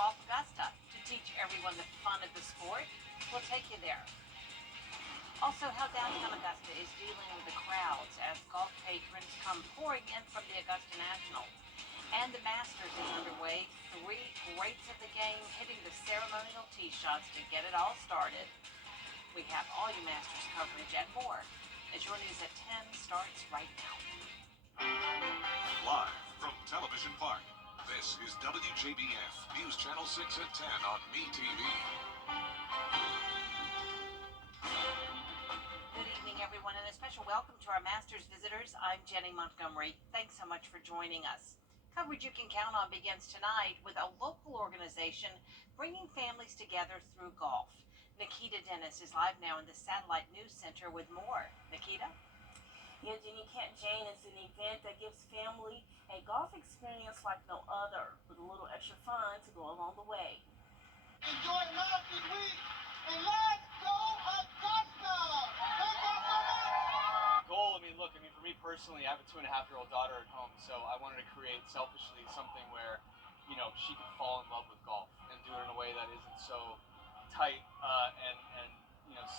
Golf Augusta to teach everyone the fun of the sport. We'll take you there. Also, how downtown Augusta is dealing with the crowds as golf patrons come pouring in from the Augusta National. And the Masters is underway. 3 greats of the game hitting the ceremonial tee shots to get it all started. We have all your Masters coverage and more as your news at 10 starts right now. Live from Television Park, this is WJBF News Channel 6 at 10 on MeTV. Good evening, everyone, and a special welcome to our Masters visitors. I'm Jenny Montgomery. Thanks so much for joining us. Coverage you can count on begins tonight with a local organization bringing families together through golf. Nikita Dennis is live now in the Satellite News Center with more. Nikita? Yeah, Jenny, Camp Jane is an event that gives family a golf experience like no other, with a little extra fun to go along the way. Enjoy the Masters week, and let's go Augusta! Goal, for me personally, I have a 2.5-year-old daughter at home, so I wanted to create selfishly something where, she could fall in love with golf and do it in a way that isn't so tight and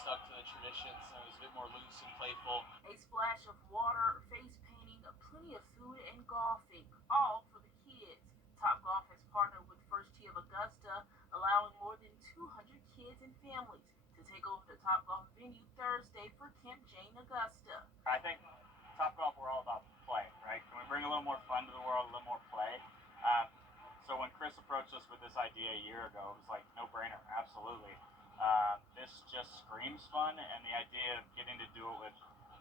stuck to the traditions. So it was a bit more loose and playful. A splash of water, face painting, plenty of food, and golfing, all for the kids. Topgolf has partnered with First Tee of Augusta, allowing more than 200 kids and families to take over the Topgolf venue Thursday for Camp Jane Augusta. I think Topgolf, we're all about play, right? Can we bring a little more fun to the world, a little more play? So when Chris approached us with this idea a year ago, it was like no-brainer, absolutely. This just screams fun, and the idea of getting to do it with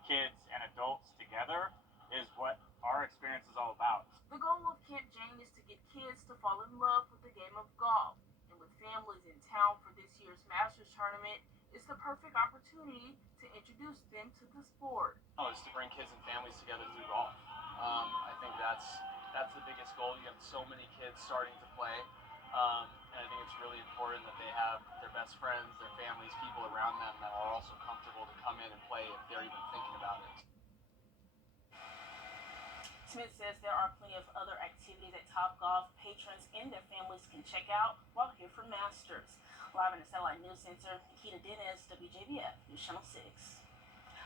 kids and adults together is what our experience is all about. The goal of Camp Jane is to get kids to fall in love with the game of golf, and with families in town for this year's Masters tournament, it's the perfect opportunity to introduce them to the sport. It's to bring kids and families together through golf. I think that's the biggest goal. You have so many kids starting to play. And I think it's really important that they have their best friends, their families, people around them that are also comfortable to come in and play if they're even thinking about it. Smith says there are plenty of other activities at Topgolf patrons and their families can check out while here for Masters. Live in the Satellite News Center, Nikita Dennis, WJBF News Channel 6.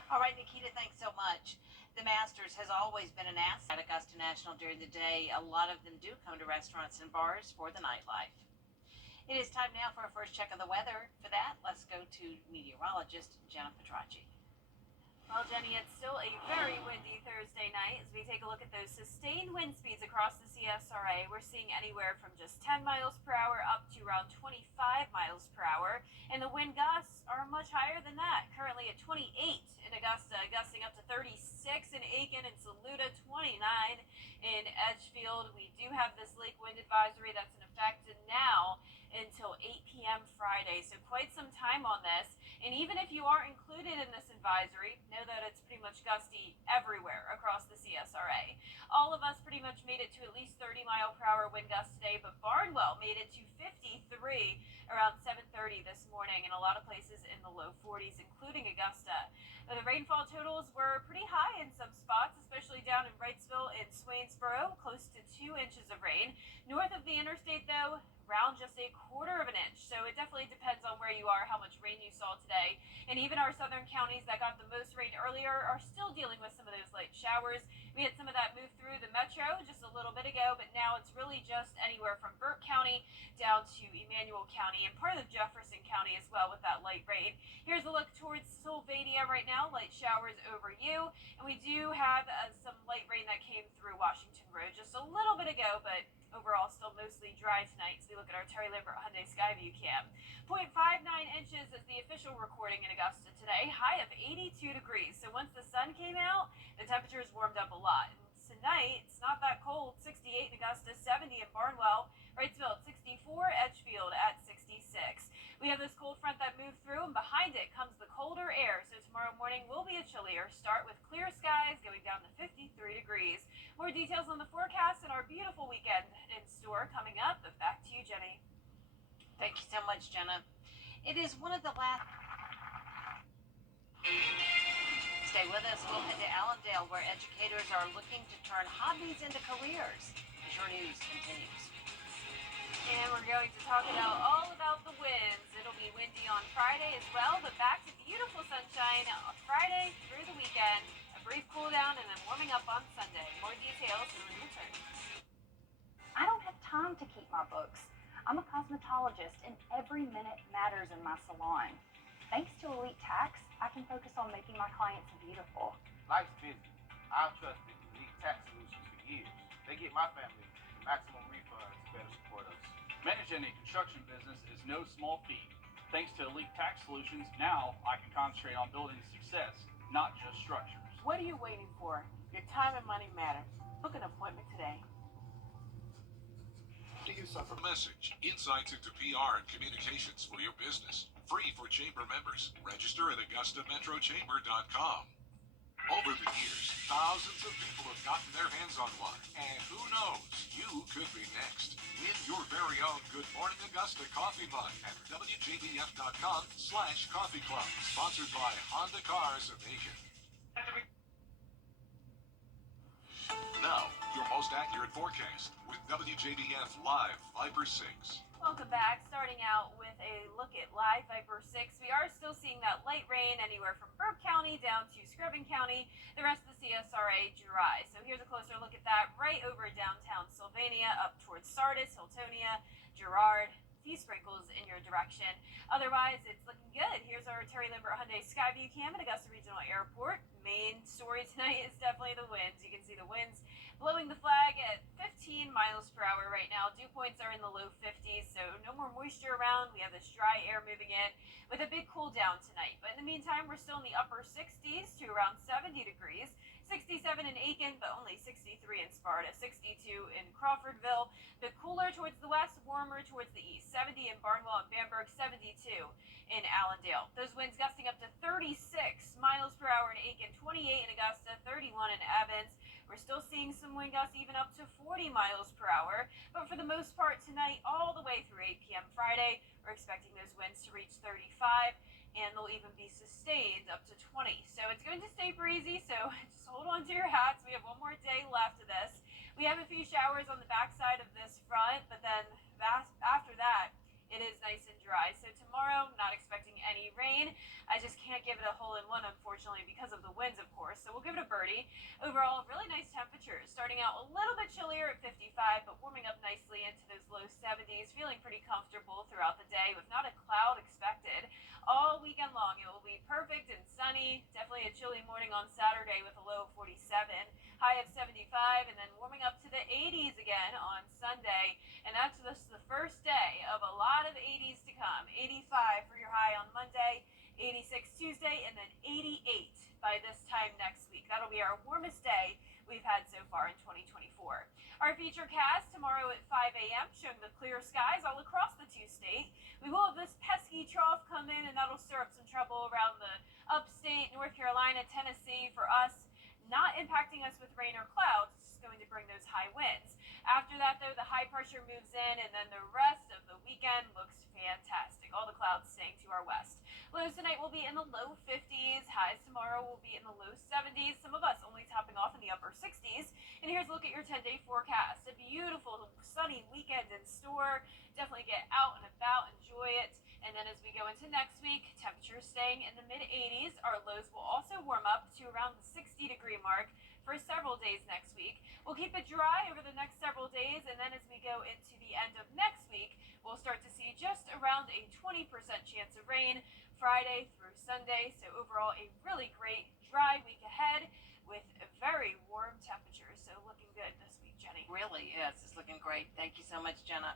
All right, Nikita, thanks so much. The Masters has always been an asset at Augusta National during the day. A lot of them do come to restaurants and bars for the nightlife. It is time now for our first check of the weather. For that, let's go to meteorologist Jenna Petracci. Well, Jenny, it's still a very windy Thursday night as we take a look at those sustained wind speeds across the CSRA. We're seeing anywhere from just 10 miles per hour up to around 25 miles per hour. And the wind gusts are much higher than that, currently at 28 in Augusta, gusting up to 36 in Aiken and Saluda, 29 in Edgefield. We do have this lake wind advisory that's in effect now until 8 p.m. Friday, so quite some time on this. And even if you are included in this advisory, know that it's pretty much gusty everywhere across the CSRA. All of us pretty much made it to at least 30-mile-per-hour wind gusts today, but Barnwell made it to 53 around 7:30 this morning, and a lot of places in the low 40s, including Augusta. The rainfall totals were pretty high in some spots, especially down in Wrightsville and Swainsboro, close to 2 inches of rain. North of the interstate, though, around just 1/4 of an inch. So it definitely depends on where you are, how much rain you saw today. And even our southern counties that got the most rain earlier are still dealing with some of those light showers. We had some of that move through the metro just a little bit ago, but now it's really just anywhere from Burke County down to Emmanuel County and part of Jefferson County as well with that light rain. Here's a look towards Sylvania right now, light showers over you. And we do have some light rain that came through Washington Road just a little bit ago, but overall still mostly dry tonight as we look at our Terry Lambert Hyundai Skyview cam. 0.59 inches is the official recording in Augusta today, high of 82 degrees. So once the sun came out, the temperatures warmed up a lot. And tonight, it's not that cold, 68 in Augusta, 70 in Barnwell, Wrightsville at 64, Edgefield at 66. We have this cold front that moved through, and behind it comes the colder air. So tomorrow morning will be a chillier start with clear skies going down to 53 degrees. More details on the forecast and our beautiful weekend in store coming up. But back to you, Jenny. Thank you so much, Jenna. It is one of the last... Stay with us. We'll head to Allendale, where educators are looking to turn hobbies into careers. As your news continues. And we're going going to talk all about the winds. It'll be windy on Friday as well, but back to beautiful sunshine on Friday through the weekend. A brief cool down and then warming up on Sunday. More details when we return. I don't have time to keep my books. I'm a cosmetologist and every minute matters in my salon. Thanks to Elite Tax, I can focus on making my clients beautiful. Life's busy. I've trusted Elite Tax Solutions for years. They get my family the maximum refunds to better support us. Managing a construction business is no small feat. Thanks to Elite Tax Solutions, now I can concentrate on building success, not just structures. What are you waiting for? Your time and money matter. Book an appointment today. Do you suffer? Message. Insights into PR and communications for your business. Free for chamber members. Register at AugustaMetroChamber.com. Over the years, thousands of people have gotten their hands on one. And who knows, you could be next. Win your very own Good Morning Augusta coffee mug at WJBF.com/coffee club. Sponsored by Honda Cars of Macon. Now, your most accurate forecast with WJBF Live Viper 6. Welcome back. Starting out with a look at live Viper 6. We are still seeing that light rain anywhere from Burke County down to Screven County. The rest of the CSRA dry. So here's a closer look at that right over downtown Sylvania, up towards Sardis, Hiltonia, Girard. Few sprinkles in your direction. Otherwise, it's looking good. Here's our Terry Lambert Hyundai Skyview cam at Augusta Regional Airport. Main story tonight is definitely the winds. You can see the winds blowing the flag at 15 miles per hour right now. Dew points are in the low 50s, so no more moisture around. We have this dry air moving in with a big cool down tonight. But in the meantime, we're still in the upper 60s to around 70 degrees. 67 in Aiken, but only 63 in Sparta, 62 in Crawfordville. But cooler towards the west, warmer towards the east. 70 in Barnwell and Bamberg, 72 in Allendale. Those winds gusting up to 36 miles per hour in Aiken, 28 in Augusta, 31 in Evans. We're still seeing some wind gusts even up to 40 miles per hour. But for the most part tonight, all the way through 8 p.m. Friday, we're expecting those winds to reach 35. And they'll even be sustained up to 20. So it's going to stay breezy, so just hold on to your hats. We have one more day left of this. We have a few showers on the backside of this front, but then after that, it is nice and dry. So tomorrow, not expecting any rain. I just can't give it a hole-in-one, unfortunately, because of the winds, of course. So we'll give it a birdie. Overall, really nice temperatures. Starting out a little bit chillier at 55, but warming up nicely into those low 70s. Feeling pretty comfortable throughout the day with not a cloud expected. All weekend long, it will be perfect and sunny. Definitely a chilly morning on Saturday with a low of 47. High of 75, and then warming up to the 80s again on Sunday. And that's just the first day of a lot of 80s to come. 85 for your high on Monday, 86 Tuesday, and then 88 by this time next week. That'll be our warmest day we've had so far in 2024. Our feature cast tomorrow at 5 a.m. showing the clear skies all across the two-state. We will have this pesky trough come in, and that'll stir up some trouble around the upstate, North Carolina, Tennessee for us. Not impacting us with rain or clouds, it's just going to bring those high winds. After that, though, the high pressure moves in, and then the rest of the weekend looks fantastic. All the clouds staying to our west. Lows tonight will be in the low 50s. Highs tomorrow will be in the low 70s. Some of us only topping off in the upper 60s. And here's a look at your 10-day forecast. A beautiful sunny weekend in store. Definitely get out and about, enjoy it. And then as we go into next week, temperatures staying in the mid-80s. Our lows will also warm up to around the 60-degree mark for several days next week. We'll keep it dry over the next several days, and then as we go into the end of next week, we'll start to see just around a 20% chance of rain Friday through Sunday. So overall, a really great dry week ahead with very warm temperatures. So looking good this week, Jenny. Really is. It's looking great. Thank you so much, Jenna.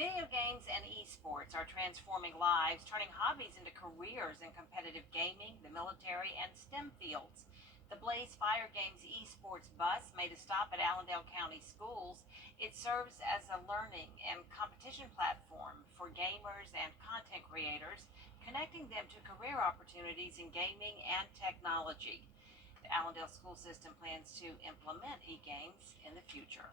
Video games and esports are transforming lives, turning hobbies into careers in competitive gaming, the military, and STEM fields. The Blaze Fire Games esports bus made a stop at Allendale County Schools. It serves as a learning and competition platform for gamers and content creators, connecting them to career opportunities in gaming and technology. The Allendale school system plans to implement e-games in the future.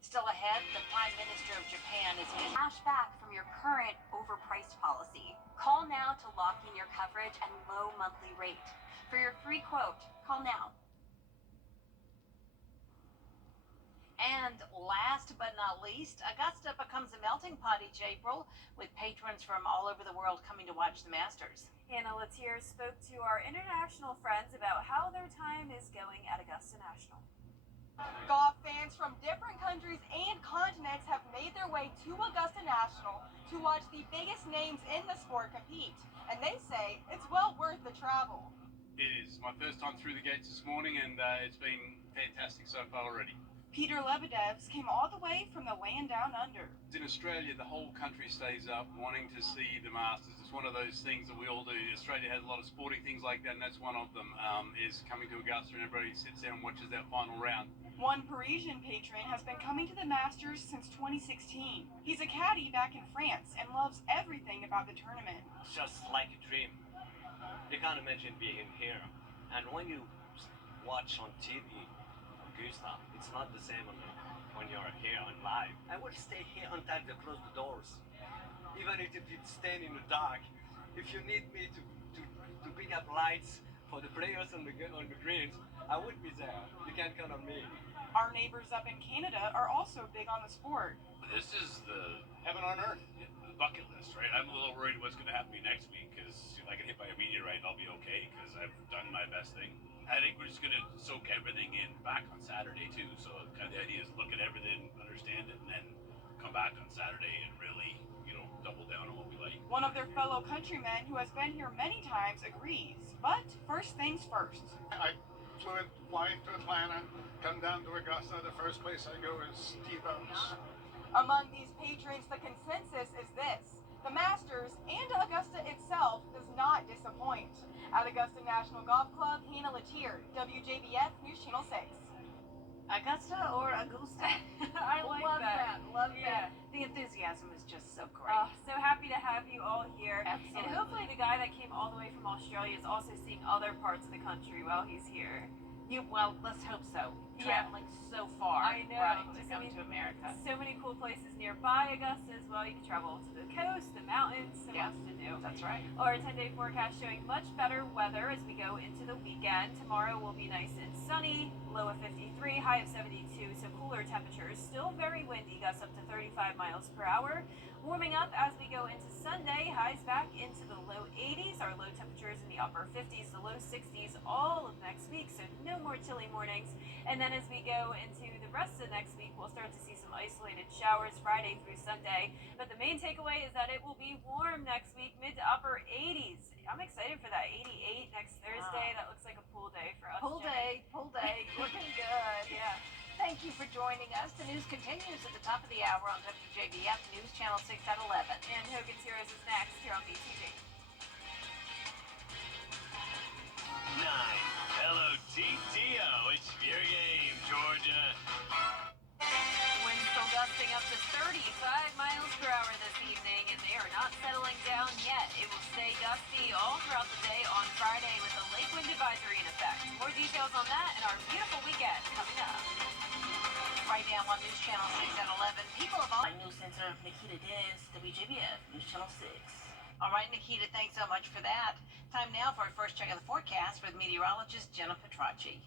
Still ahead, the Prime Minister of Japan is in Cash back from your current overpriced policy. Call now to lock in your coverage and low monthly rate. For your free quote, call now. And last but not least, Augusta becomes a melting pot each April, with patrons from all over the world coming to watch the Masters. Hannah Latier spoke to our international friends about how their time is going at Augusta National. Golf fans from different countries and continents have made their way to Augusta National to watch the biggest names in the sport compete, and they say it's well worth the travel. It is my first time through the gates this morning, and it's been fantastic so far already. Peter Lebedev's came all the way from the land down under. In Australia, the whole country stays up wanting to see the Masters. It's one of those things that we all do. Australia has a lot of sporting things like that, and that's one of them, is coming to Augusta and everybody sits there and watches that final round. One Parisian patron has been coming to the Masters since 2016. He's a caddy back in France and loves everything about the tournament. It's just like a dream. You can't imagine being here. And when you watch on TV, Augusta, it's not the same when you're here on live. I will stay here until they close the doors. Even if it's staying in the dark. If you need me to pick up lights for the players on the greens, I would be there. You can count on me. Our neighbors up in Canada are also big on the sport. This is the heaven on earth, the bucket list, right? I'm a little worried what's going to happen to me next week, because if I get hit by a meteorite, I'll be okay, because I've done my best thing. I think we're just going to soak everything in back on Saturday, too. So kind of the idea is look at everything, understand it, and then come back on Saturday and really, double down on what we like. One of their fellow countrymen who has been here many times agrees. But first things first. I fly to Atlanta, come down to Augusta. The first place I go is T-Bones. Among these patrons, the consensus is this. The Masters and Augusta itself does not disappoint. At Augusta National Golf Club, Hannah Latier, WJBF News Channel 6. Augusta or Augusta? I love that. Love that. The enthusiasm is just so great. Oh, so happy to have you all here. Absolutely. And hopefully the guy that came all the way from Australia is also seeing other parts of the country while he's here. Well, let's hope so. Yeah. Traveling so far, I know. right, to Just, come to America. So many cool places nearby Augusta as well. You can travel to the coast, the mountains, so Yeah. much to do. That's right. Our 10-day forecast showing much better weather as we go into the weekend. Tomorrow will be nice and sunny, low of 53, high of 72, so cooler temperatures. Still very windy, gusts up to 35 miles per hour. Warming up as we go into Sunday, highs back into the low 80s. Our low temperatures in the upper 50s, the low 60s all of next week, so no more chilly mornings. And then as we go into the rest of next week, we'll start to see some isolated showers Friday through Sunday. But the main takeaway is that it will be warm next week, mid to upper 80s. I'm excited for that 88 next Thursday. That looks like a pool day for us. Pool Jenny. day, looking good. Yeah. Thank you for joining us. The news continues at the top of the hour on WJBF News Channel 6 at 11. And Hogan's Heroes is next here on BTV. 9 LOTTO. It's your game, Georgia. Winds still gusting up to 35 miles per hour this evening, and they are not settling down yet. It will stay gusty all throughout the day on Friday with a lake wind advisory in effect. More details on that and our beautiful weekend coming up. Right now on News Channel 6 at 11, people of all... News Center, Nikita Dennis, WJBF News Channel 6. All right, Nikita, thanks so much for that. Time now for our first check of the forecast with meteorologist Jenna Petracci.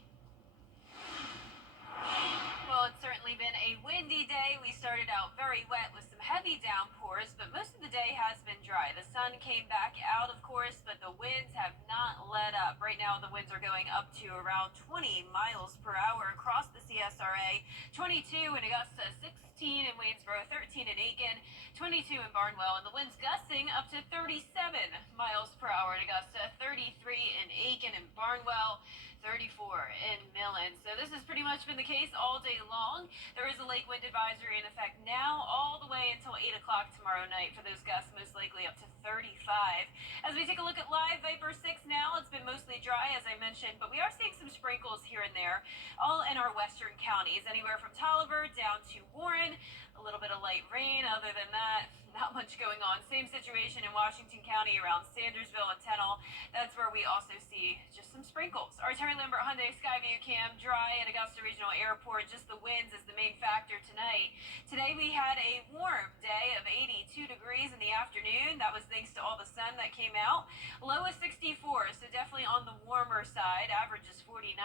Well, it's certainly been a windy day. We started out very wet with some heavy downpours, but most of the day has been dry. The sun came back out, of course, but the winds have not let up. Right now, the winds are going up to around 20 miles per hour across the CSRA, 22 in Augusta, 16 in Waynesboro, 13 in Aiken, 22 in Barnwell, and the winds gusting up to 37 miles per hour in Augusta, 33 in Aiken and Barnwell, 34 in Millen. So this has pretty much been the case all day long. There is a lake wind advisory in effect now all the way until 8 o'clock tomorrow night for those gusts, most likely up to 35. As we take a look at live Viper 6 now, it's been mostly dry, as I mentioned, but we are seeing some sprinkles here and there, all in our western counties, anywhere from Tolliver down to Warren. A little bit of light rain. Other than that, not much going on. Same situation in Washington County around Sandersville and Tennell. That's where we also see just some sprinkles. Our Terry Lambert Hyundai Skyview cam, dry at Augusta Regional Airport. Just the winds is the main factor tonight. Today we had a warm day of 82 degrees in the afternoon. That was thanks to all the sun that came out. Low is 64, so definitely on the warmer side. Average is 49,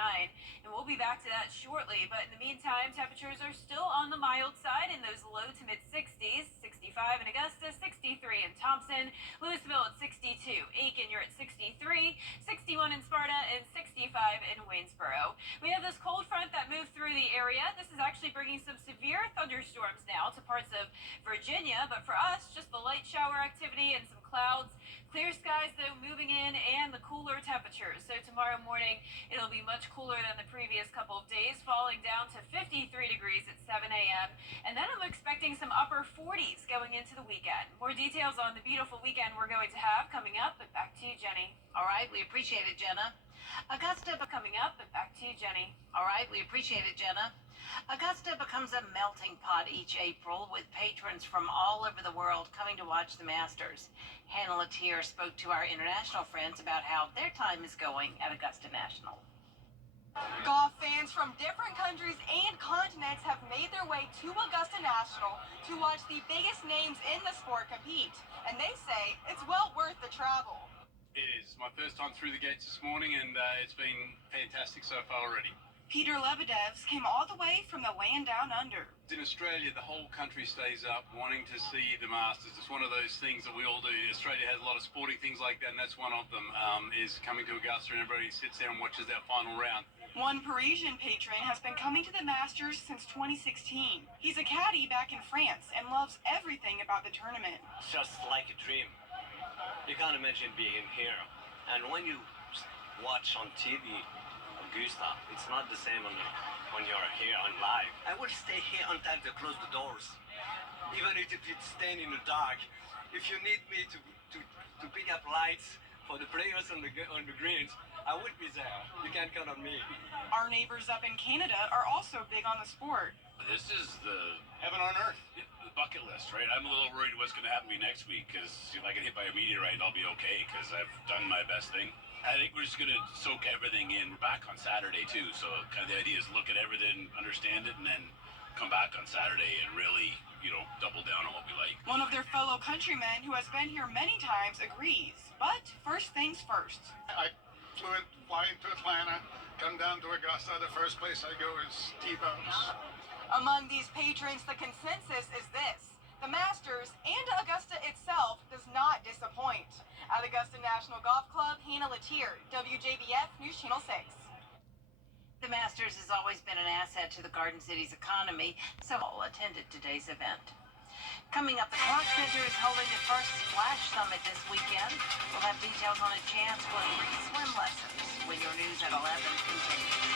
and we'll be back to that shortly. But in the meantime, temperatures are still on the mild side in those low to mid 60s. 65 in Augusta, 63 in Thompson, Louisville at 62, Aiken, you're at 63, 61 in Sparta, and 65 in Waynesboro. We have this cold front that moved through the area. This is actually bringing some severe thunderstorms now to parts of Virginia, but for us, just the light shower activity and some clouds. Clear skies, though, moving in, and the cooler temperatures. So tomorrow morning, it'll be much cooler than the previous couple of days, falling down to 53 degrees at 7 a.m. And then I'm expecting some upper 40s going into the weekend. More details on the beautiful weekend we're going to have coming up, but back to you, Jenny. All right, we appreciate it, Jenna. Augusta Coming up, but back to you, Jenny. All right, we appreciate it, Jenna. Augusta becomes a melting pot each April with patrons from all over the world coming to watch the Masters. Hannah Latier spoke to our international friends about how their time is going at Augusta National. Golf fans from different countries and continents have made their way to Augusta National to watch the biggest names in the sport compete, and they say it's well worth the travel. It is my first time through the gates this morning, and it's been fantastic so far already. Peter Lebedevs came all the way from the land down under. In Australia, the whole country stays up wanting to see the Masters. It's one of those things that we all do. Australia has a lot of sporting things like that, and that's one of them, is coming to Augusta and everybody sits there and watches that final round. One Parisian patron has been coming to the Masters since 2016. He's a caddy back in France and loves everything about the tournament. Just like a dream. You can't imagine being here. And when you watch on TV, Augusta, it's not the same when you're here on live. I will stay here until they close the doors. Even if it's staying in the dark. If you need me to pick up lights for the players on the greens, I would be there. You can't count on me. Our neighbors up in Canada are also big on the sport. This is the heaven on earth, the bucket list, right? I'm a little worried what's going to happen to me next week because if I get hit by a meteorite, I'll be okay because I've done my best thing. I think we're just going to soak everything in. We're back on Saturday, too, so kind of the idea is look at everything, understand it, and then come back on Saturday and really, double down on what we like. One of their fellow countrymen who has been here many times agrees. But first things first. I fly into Atlanta, come down to Augusta. The first place I go is T-Bones. Among these patrons, the consensus is this. The Masters and Augusta itself does not disappoint. At Augusta National Golf Club, Hannah Latier, WJBF News Channel 6. The Masters has always been an asset to the Garden City's economy, so all attended today's event. Coming up, the Clark Center is holding the first Splash Summit this weekend. We'll have details on a chance for free swim lessons when your news at 11 continues.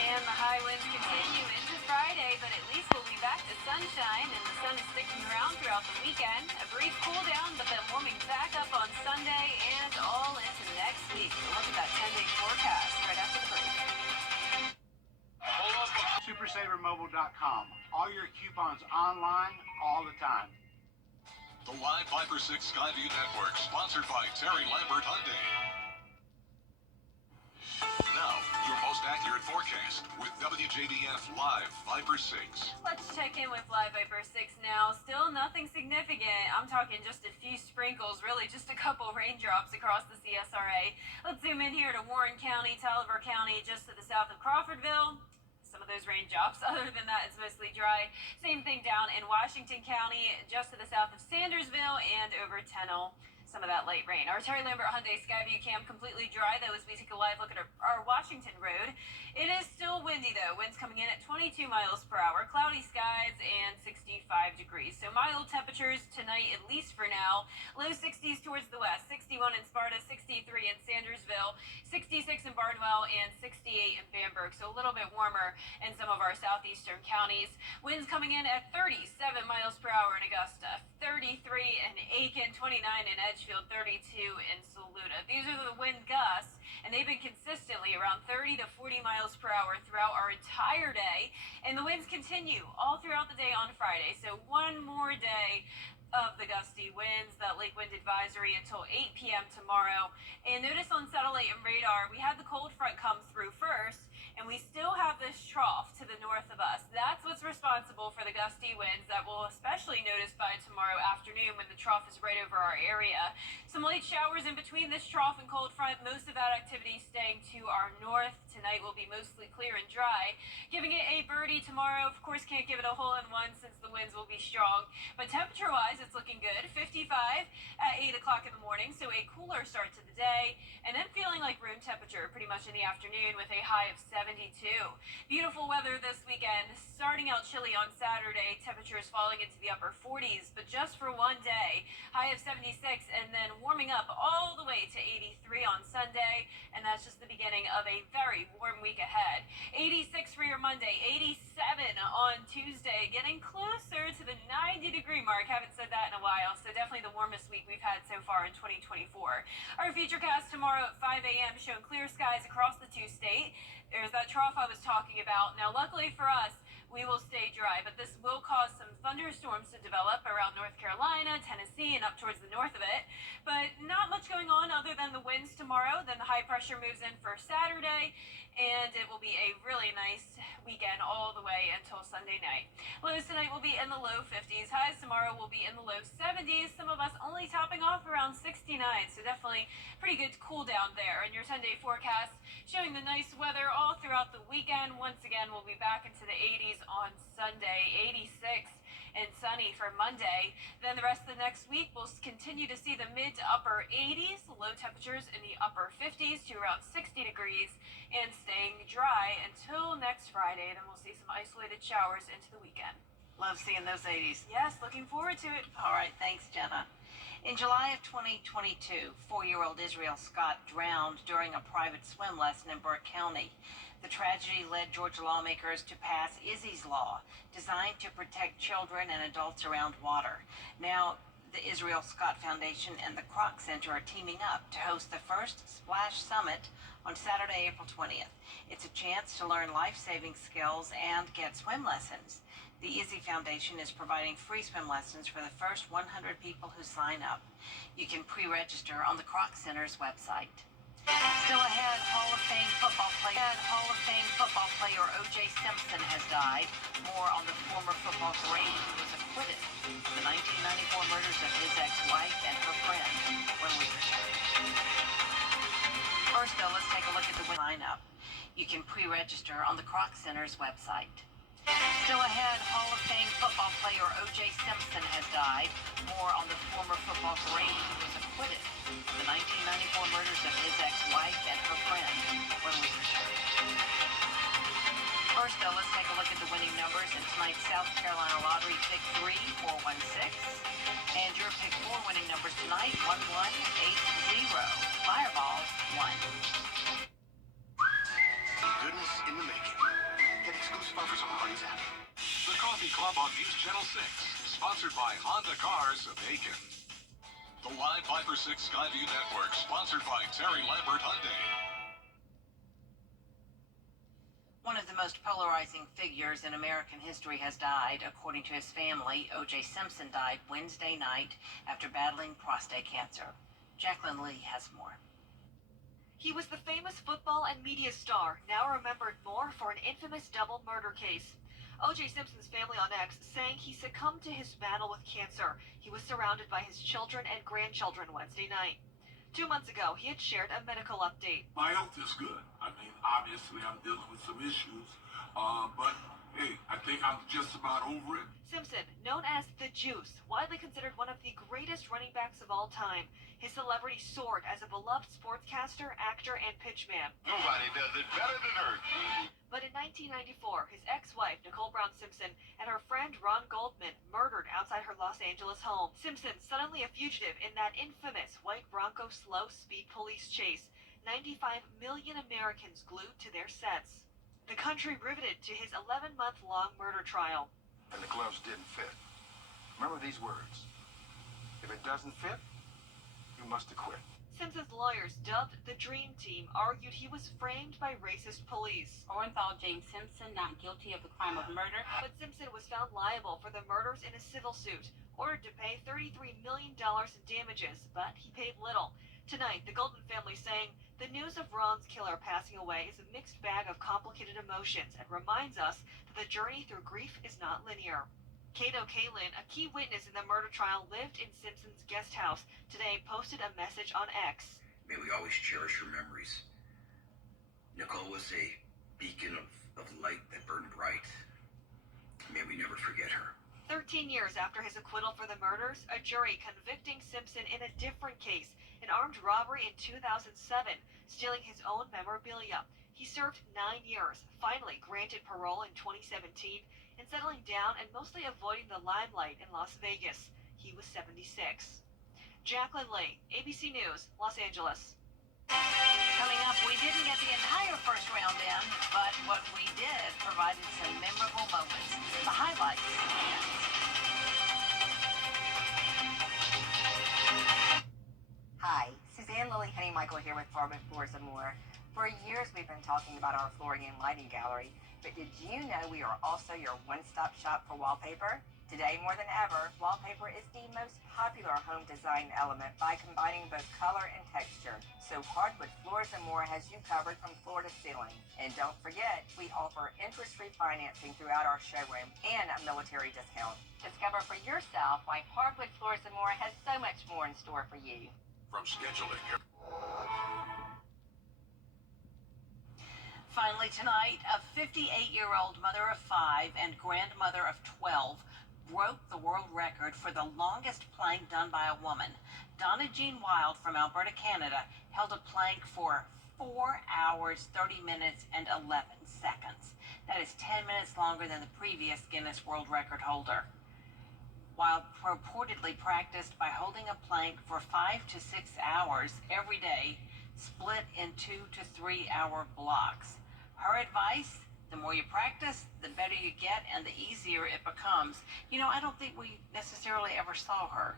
And the high winds continue into Friday, but at least we'll be back to sunshine, and the sun is sticking around throughout the weekend. A brief cool down, but then warming back up on Sunday and all into next week. We'll look at that 10-day forecast right after the break. SuperSaverMobile.com. All your coupons online, all the time. The Live Viper 6 Skyview Network, sponsored by Terry Lambert Hyundai. Now, your most accurate forecast with WJBF Live Viper 6. Let's check in with Live Viper 6 now. Still nothing significant. I'm talking just a few sprinkles, really just a couple raindrops across the CSRA. Let's zoom in here to Warren County, Taliaferro County, just to the south of Crawfordville. Some of those raindrops. Other than that, it's mostly dry. Same thing down in Washington County, just to the south of Sandersville and over Tennell. Some of that light rain. Our Terry Lambert Hyundai Skyview cam completely dry, though, as we take a live look at our Washington road. It is still windy, though. Winds coming in at 22 miles per hour. Cloudy skies and 65 degrees. So mild temperatures tonight, at least for now. Low 60s towards the west. 61 in Sparta, 63 in Sandersville, 66 in Barnwell, and 68 in Bamberg. So a little bit warmer in some of our southeastern counties. Winds coming in at 37 miles per hour in Augusta, 33 in Aiken, 29 in Edgefield, 32 in Saluda. These are the wind gusts, and they've been consistently around 30 to 40 miles per hour throughout our entire day. And the winds continue all throughout the day on Friday. So one more day of the gusty winds. That lake wind advisory until 8 p.m. tomorrow. And notice on satellite and radar, we had the cold front come through first, and we still have this trough to the north of us. That's what's responsible for the gusty winds that we'll especially notice by tomorrow afternoon when the trough is right over our area. Some light showers in between this trough and cold front, most of that activity staying to our north. Tonight will be mostly clear and dry, giving it a birdie tomorrow. Of course, can't give it a hole in one since the winds will be strong, but temperature-wise, it's looking good. 55 at 8 o'clock in the morning, so a cooler start to the day, and then feeling like room temperature pretty much in the afternoon with a high of 72. Beautiful weather this weekend. Starting out chilly on Saturday, temperatures falling into the upper 40s, but just for one day. High of 76, and then warming up all the way to 83 on Sunday, and that's just the beginning of a very warm week ahead. 86 for your Monday, 87 on Tuesday, getting closer to the 90-degree mark. Haven't said that in a while, so definitely the warmest week we've had so far in 2024. Our futurecast tomorrow at 5 a.m. showing clear skies across the two-state. There's that trough I was talking about. Now, luckily for us, we will stay dry, but this will cause some thunderstorms to develop around North Carolina, Tennessee, and up towards the north of it. But not much going on other than the winds tomorrow. Then the high pressure moves in for Saturday, and it will be a really nice weekend all the way until Sunday night. Lows tonight will be in the low 50s. Highs tomorrow will be in the low 70s. Some of us only topping off around 69, so definitely pretty good cool down there. And your 10-day forecast showing the nice weather all throughout the weekend. Once again, we'll be back into the 80s on Sunday, 86 and sunny for Monday. Then the rest of the next week, we'll continue to see the mid to upper 80s, low temperatures in the upper 50s to around 60 degrees, and staying dry until next Friday. Then we'll see some isolated showers into the weekend. Love seeing those 80s. Yes, looking forward to it. All right, thanks, Jenna. In July of 2022, 4-year-old Israel Scott drowned during a private swim lesson in Burke County. The tragedy led Georgia lawmakers to pass Izzy's Law, designed to protect children and adults around water. Now, the Israel Scott Foundation and the Kroc Center are teaming up to host the first Splash Summit on Saturday, April 20th. It's a chance to learn life-saving skills and get swim lessons. The Izzy Foundation is providing free swim lessons for the first 100 people who sign up. You can pre-register on the Kroc Center's website. Still ahead, Hall of Fame football player O.J. Simpson has died. More on the former football great who was acquitted of the 1994 murders of his ex-wife and her friend when we return. First, though, let's take a look at the lineup. You can pre-register on the Kroc Center's website. Still ahead, Hall of Fame football player O.J. Simpson has died. More on the former football great who was acquitted of the 1994 murders of his ex-wife and her friend when we return. First, though, let's take a look at the winning numbers in tonight's South Carolina Lottery Pick 3, 416. And your Pick 4 winning numbers tonight, 1180. Fireball, 1. Goodness in the making. Get exclusive offers on the Hardee's app. The Coffee Club on News Channel 6, sponsored by Honda Cars of Aiken. The Live 5 for 6 Skyview Network, sponsored by Terry Lambert Hyundai. One of the most polarizing figures in American history has died. According to his family, O.J. Simpson died Wednesday night after battling prostate cancer. Jacqueline Lee has more. He was the famous football and media star, now remembered more for an infamous double murder case. O.J. Simpson's family on X saying he succumbed to his battle with cancer. He was surrounded by his children and grandchildren Wednesday night. 2 months ago, he had shared a medical update. My health is good. I mean, obviously I'm dealing with some issues, but hey, I think I'm just about over it. Simpson, known as the Juice, widely considered one of the greatest running backs of all time. His celebrity soared as a beloved sportscaster, actor, and pitchman. Nobody does it better than her. But in 1994, his ex-wife, Nicole Brown Simpson, and her friend Ron Goldman murdered outside her Los Angeles home. Simpson, suddenly a fugitive in that infamous white Bronco slow speed police chase. 95 million Americans glued to their sets. The country riveted to his 11-month-long murder trial. And the gloves didn't fit. Remember these words. If it doesn't fit, you must acquit. Simpson's lawyers, dubbed the Dream Team, argued he was framed by racist police. Orenthal James Simpson not guilty of the crime of murder. But Simpson was found liable for the murders in a civil suit, ordered to pay $33 million in damages, but he paid little. Tonight, the Goldman family saying the news of Ron's killer passing away is a mixed bag of complicated emotions and reminds us that the journey through grief is not linear. Kato Kalin, a key witness in the murder trial, lived in Simpson's guest house. Today, posted a message on X. May we always cherish her memories. Nicole was a beacon of light that burned bright. May we never forget her. 13 years after his acquittal for the murders, a jury convicting Simpson in a different case, an armed robbery in 2007, stealing his own memorabilia. He served 9 years, finally granted parole in 2017, and settling down and mostly avoiding the limelight in Las Vegas. He was 76. Jacqueline Lee, ABC News, Los Angeles. Coming up, we didn't get the entire first round in, but what we did provided some memorable moments. The highlights. Hi, Suzanne Lily Henny Michael here with Hardwood Floors and More. For years, we've been talking about our flooring and lighting gallery, but did you know we are also your one-stop shop for wallpaper? Today, more than ever, wallpaper is the most popular home design element by combining both color and texture. So Hardwood Floors and More has you covered from floor to ceiling. And don't forget, we offer interest-free financing throughout our showroom and a military discount. Discover for yourself why Hardwood Floors and More has so much more in store for you. From scheduling your Finally tonight, a 58-year-old mother of 5 and grandmother of 12 broke the world record for the longest plank done by a woman. Donna Jean Wild from Alberta, Canada, held a plank for 4 hours, 30 minutes, and 11 seconds. That is 10 minutes longer than the previous Guinness World Record holder. Wild purportedly practiced by holding a plank for 5 to 6 hours every day, split in 2 to 3 hour blocks. Her advice: the more you practice, the better you get and the easier it becomes. You know, I don't think we necessarily ever saw her.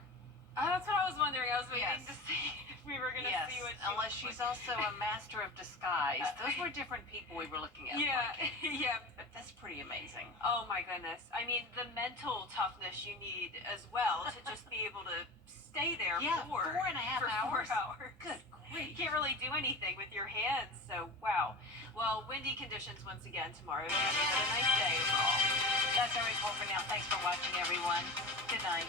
That's what I was wondering. I was waiting to see if we were going to see what she unless was she's also a master of disguise. Those were different people we were looking at. Yeah, yeah. But that's pretty amazing. Oh my goodness. I mean, the mental toughness you need as well to just be able to stay there for 4.5 hours. 4 hours. Good grief. You can't really do anything with your hands, so wow. Well, windy conditions once again tomorrow, Jenny, but a nice day overall. That's our report for now. Thanks for watching, everyone. Good night.